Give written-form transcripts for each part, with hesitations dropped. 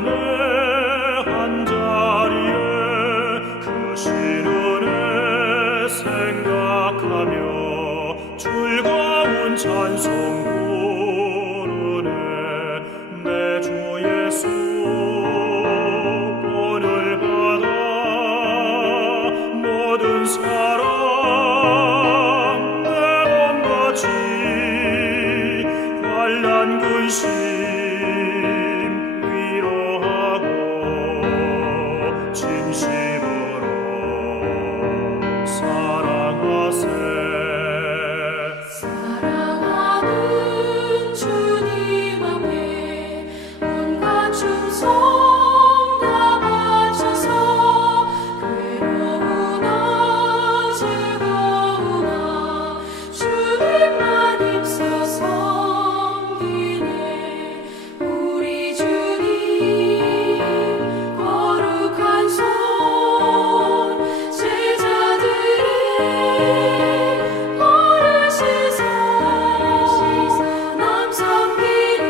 밤에 한자리에 그 시련에 생각하며 즐거운 찬송 부르네. 내 주 예수 본을 받아 모든 사랑 내 몸같이 환난 근심 위로하고 진심으로 사랑하세. 사랑하는 주님 앞에 온갖 충성 다 바쳐서 괴로우나 즐거우나 주님만 힘써 섬기네. 우리 주님 거룩한 손 제자들의 어르시사 남 섬기는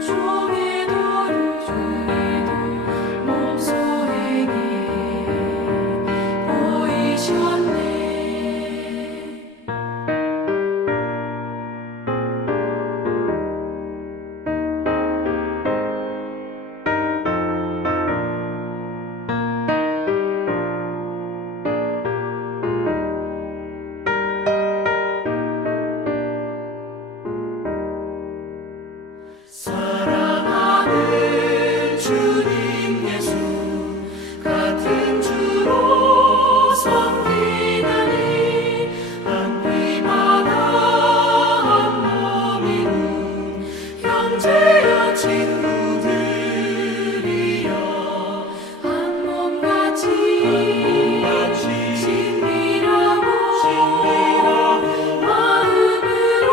종의 도를 목소에게 보이셨네. 사랑하는 주님 예수 같은 주로 섬기나니 한 피마다 한 몸이군 형제여 친구들이여 한 몸같이 친밀하고 마음으로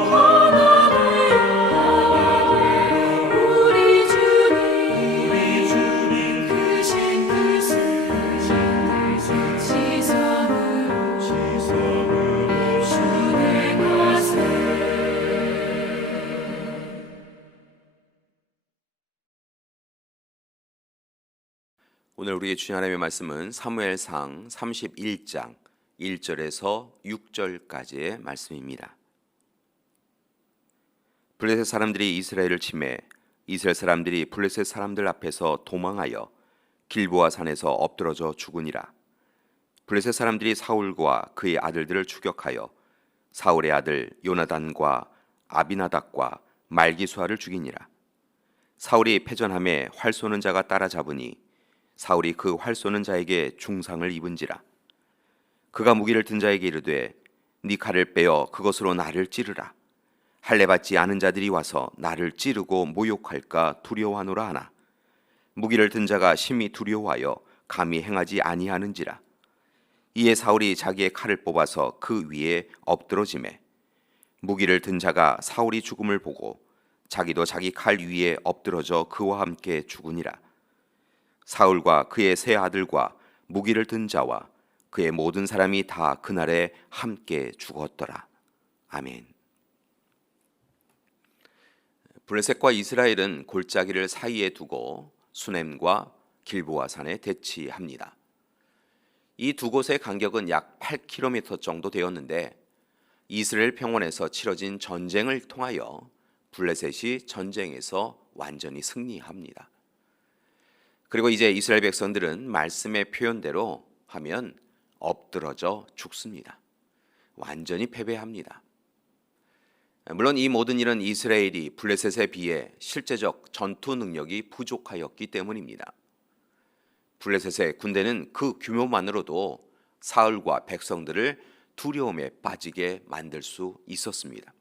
하나 우리 주님 크신 뜻을 지성으로 준행하세. 오늘 우리의 주님 하나님의 말씀은 사무엘상 31장 1절에서 6절까지의 말씀입니다. 블레셋 사람들이 이스라엘을 침해 이스라엘 사람들이 블레셋 사람들 앞에서 도망하여 길보아 산에서 엎드러져 죽으니라. 블레셋 사람들이 사울과 그의 아들들을 추격하여 사울의 아들 요나단과 아비나답과 말기수아를 죽이니라. 사울이 패전함에 활 쏘는 자가 따라잡으니 사울이 그 활 쏘는 자에게 중상을 입은지라. 그가 무기를 든 자에게 이르되 네 칼을 빼어 그것으로 나를 찌르라. 할례 받지 않은 자들이 와서 나를 찌르고 모욕할까 두려워하노라 하나 무기를 든 자가 심히 두려워하여 감히 행하지 아니하는지라. 이에 사울이 자기의 칼을 뽑아서 그 위에 엎드러지매 무기를 든 자가 사울이 죽음을 보고 자기도 자기 칼 위에 엎드러져 그와 함께 죽으니라. 사울과 그의 세 아들과 무기를 든 자와 그의 모든 사람이 다 그날에 함께 죽었더라. 아멘. 블레셋과 이스라엘은 골짜기를 사이에 두고 수넴과 길보아 산에 대치합니다. 이 두 곳의 간격은 약 8km 정도 되었는데 이스라엘 평원에서 치러진 전쟁을 통하여 블레셋이 전쟁에서 완전히 승리합니다. 그리고 이제 이스라엘 백성들은 말씀의 표현대로 하면 엎드러져 죽습니다. 완전히 패배합니다. 물론 이 모든 일은 이스라엘이 블레셋에 비해 실제적 전투 능력이 부족하였기 때문입니다. 블레셋의 군대는 그 규모만으로도 사울과 백성들을 두려움에 빠지게 만들 수 있었습니다.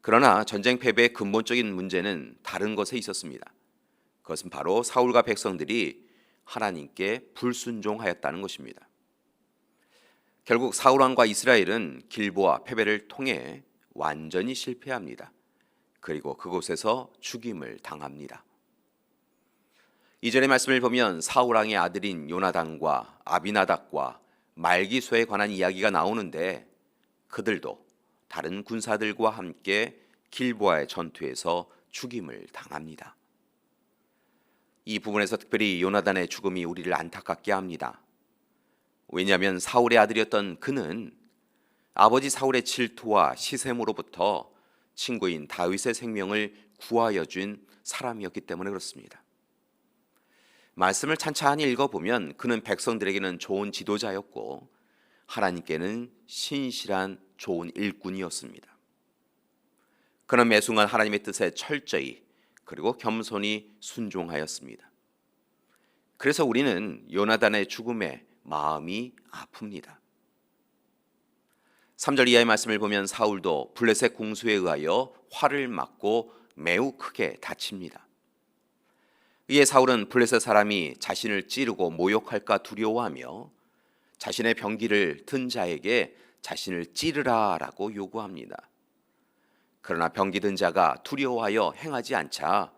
그러나 전쟁 패배의 근본적인 문제는 다른 것에 있었습니다. 그것은 바로 사울과 백성들이 하나님께 불순종하였다는 것입니다. 결국 사울 왕과 이스라엘은 길보아 패배를 통해 완전히 실패합니다. 그리고 그곳에서 죽임을 당합니다. 이전의 말씀을 보면 사울 왕의 아들인 요나단과 아비나답과 말기수에 관한 이야기가 나오는데 그들도 다른 군사들과 함께 길보아의 전투에서 죽임을 당합니다. 이 부분에서 특별히 요나단의 죽음이 우리를 안타깝게 합니다. 왜냐하면 사울의 아들이었던 그는 아버지 사울의 질투와 시샘으로부터 친구인 다윗의 생명을 구하여 준 사람이었기 때문에 그렇습니다. 말씀을 찬찬히 읽어보면 그는 백성들에게는 좋은 지도자였고 하나님께는 신실한 좋은 일꾼이었습니다. 그는 매순간 하나님의 뜻에 철저히 그리고 겸손히 순종하였습니다. 그래서 우리는 요나단의 죽음에 마음이 아픕니다. 3절 이하의 말씀을 보면 사울도 블레셋 궁수에 의하여 화를 맞고 매우 크게 다칩니다. 이에 사울은 블레셋 사람이 자신을 찌르고 모욕할까 두려워하며 자신의 병기를 든 자에게 자신을 찌르라라고 요구합니다. 그러나 병기 든 자가 두려워하여 행하지 않자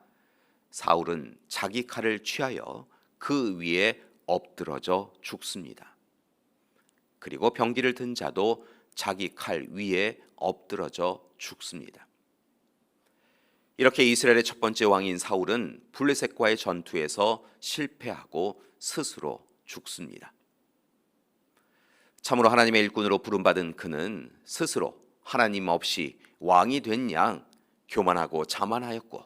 사울은 자기 칼을 취하여 그 위에 엎드러져 죽습니다. 그리고 병기를 든 자도 자기 칼 위에 엎드러져 죽습니다. 이렇게 이스라엘의 첫 번째 왕인 사울은 블레셋과의 전투에서 실패하고 스스로 죽습니다. 참으로 하나님의 일꾼으로 부름받은 그는 스스로 하나님 없이 왕이 된 양 교만하고 자만하였고,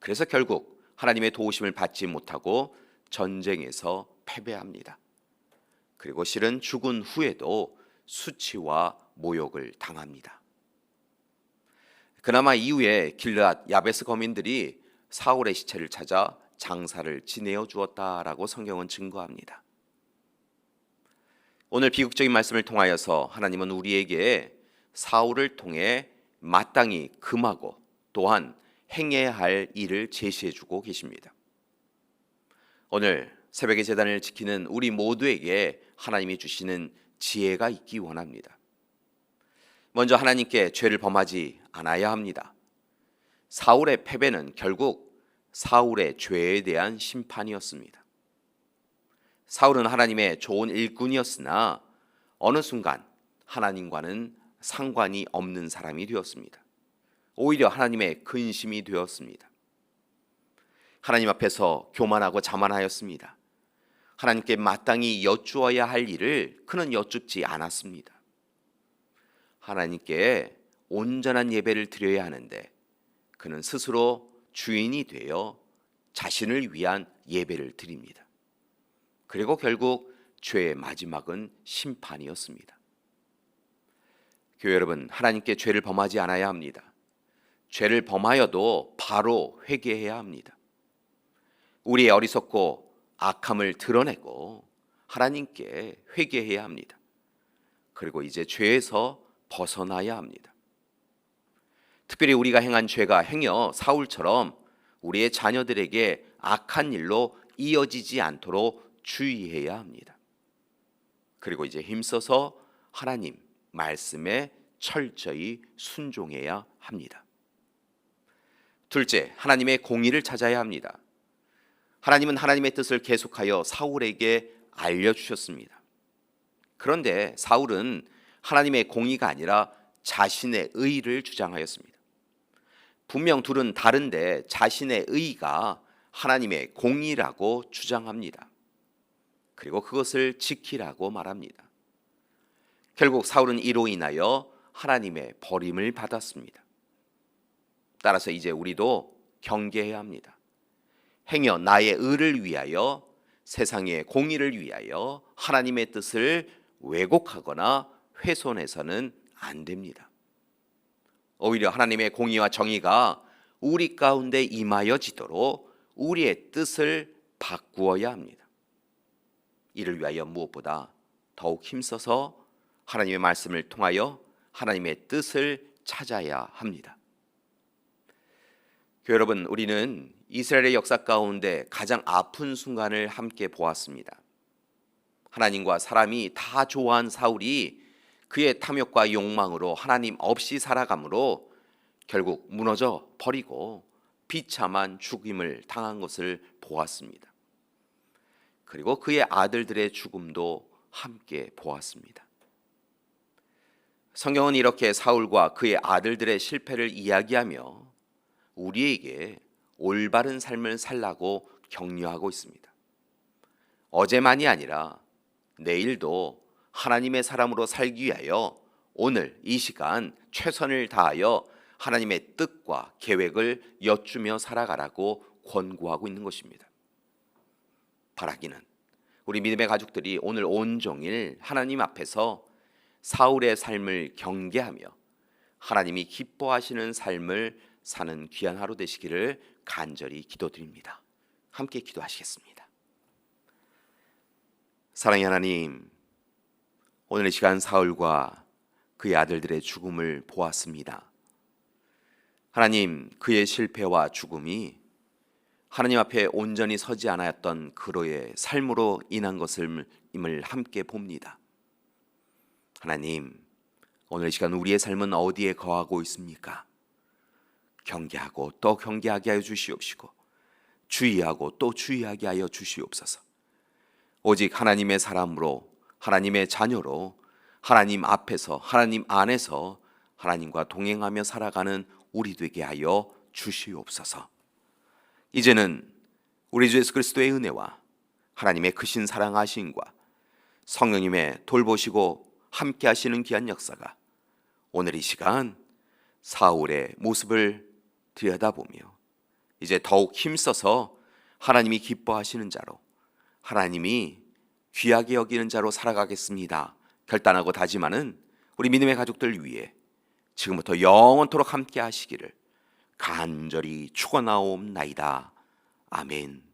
그래서 결국 하나님의 도우심을 받지 못하고 전쟁에서 패배합니다. 그리고 실은 죽은 후에도 수치와 모욕을 당합니다. 그나마 이후에 길르앗 야베스 거민들이 사울의 시체를 찾아 장사를 지내어 주었다라고 성경은 증거합니다. 오늘 비극적인 말씀을 통하여서 하나님은 우리에게 사울을 통해 마땅히 금하고 또한 행해야 할 일을 제시해 주고 계십니다. 오늘 새벽의 제단을 지키는 우리 모두에게 하나님이 주시는 지혜가 있기 원합니다. 먼저 하나님께 죄를 범하지 않아야 합니다. 사울의 패배는 결국 사울의 죄에 대한 심판이었습니다. 사울은 하나님의 좋은 일꾼이었으나 어느 순간 하나님과는 상관이 없는 사람이 되었습니다. 오히려 하나님의 근심이 되었습니다. 하나님 앞에서 교만하고 자만하였습니다. 하나님께 마땅히 여쭈어야 할 일을 그는 여쭙지 않았습니다. 하나님께 온전한 예배를 드려야 하는데 그는 스스로 주인이 되어 자신을 위한 예배를 드립니다. 그리고 결국 죄의 마지막은 심판이었습니다. 교회 여러분, 하나님께 죄를 범하지 않아야 합니다. 죄를 범하여도 바로 회개해야 합니다. 우리의 어리석고 악함을 드러내고 하나님께 회개해야 합니다. 그리고 이제 죄에서 벗어나야 합니다. 특별히 우리가 행한 죄가 행여 사울처럼 우리의 자녀들에게 악한 일로 이어지지 않도록 주의해야 합니다. 그리고 이제 힘써서 하나님 말씀에 철저히 순종해야 합니다. 둘째, 하나님의 공의를 찾아야 합니다. 하나님은 하나님의 뜻을 계속하여 사울에게 알려주셨습니다. 그런데 사울은 하나님의 공의가 아니라 자신의 의를 주장하였습니다. 분명 둘은 다른데 자신의 의가 하나님의 공의라고 주장합니다. 그리고 그것을 지키라고 말합니다. 결국 사울은 이로 인하여 하나님의 버림을 받았습니다. 따라서 이제 우리도 경계해야 합니다. 행여 나의 의를 위하여 세상의 공의를 위하여 하나님의 뜻을 왜곡하거나 훼손해서는 안 됩니다. 오히려 하나님의 공의와 정의가 우리 가운데 임하여지도록 우리의 뜻을 바꾸어야 합니다. 이를 위하여 무엇보다 더욱 힘써서 하나님의 말씀을 통하여 하나님의 뜻을 찾아야 합니다. 교회 여러분, 우리는 이스라엘의 역사 가운데 가장 아픈 순간을 함께 보았습니다. 하나님과 사람이 다 좋아한 사울이 그의 탐욕과 욕망으로 하나님 없이 살아감으로 결국 무너져 버리고 비참한 죽임을 당한 것을 보았습니다. 그리고 그의 아들들의 죽음도 함께 보았습니다. 성경은 이렇게 사울과 그의 아들들의 실패를 이야기하며 우리에게 올바른 삶을 살라고 격려하고 있습니다. 어제만이 아니라 내일도 하나님의 사람으로 살기 위하여 오늘 이 시간 최선을 다하여 하나님의 뜻과 계획을 여쭈며 살아가라고 권고하고 있는 것입니다. 바라기는 우리 믿음의 가족들이 오늘 온종일 하나님 앞에서 사울의 삶을 경계하며 하나님이 기뻐하시는 삶을 사는 귀한 하루 되시기를 간절히 기도드립니다. 함께 기도하시겠습니다. 사랑의 하나님, 오늘 이 시간 사울과 그의 아들들의 죽음을 보았습니다. 하나님, 그의 실패와 죽음이 하나님 앞에 온전히 서지 않았던 그로의 삶으로 인한 것임을 함께 봅니다. 하나님, 오늘 이 시간 우리의 삶은 어디에 거하고 있습니까? 경계하고 또 경계하게 하여 주시옵시고 주의하고 또 주의하게 하여 주시옵소서. 오직 하나님의 사람으로, 하나님의 자녀로 하나님 앞에서, 하나님 안에서 하나님과 동행하며 살아가는 우리 되게 하여 주시옵소서. 이제는 우리 주 예수 그리스도의 은혜와 하나님의 크신 사랑하심과 성령님의 돌보시고 함께 하시는 귀한 역사가 오늘 이 시간 사울의 모습을 들여다보며 이제 더욱 힘써서 하나님이 기뻐하시는 자로, 하나님이 귀하게 여기는 자로 살아가겠습니다 결단하고 다짐하는 우리 믿음의 가족들 위해 지금부터 영원토록 함께 하시기를 간절히 축원하옵나이다. 아멘.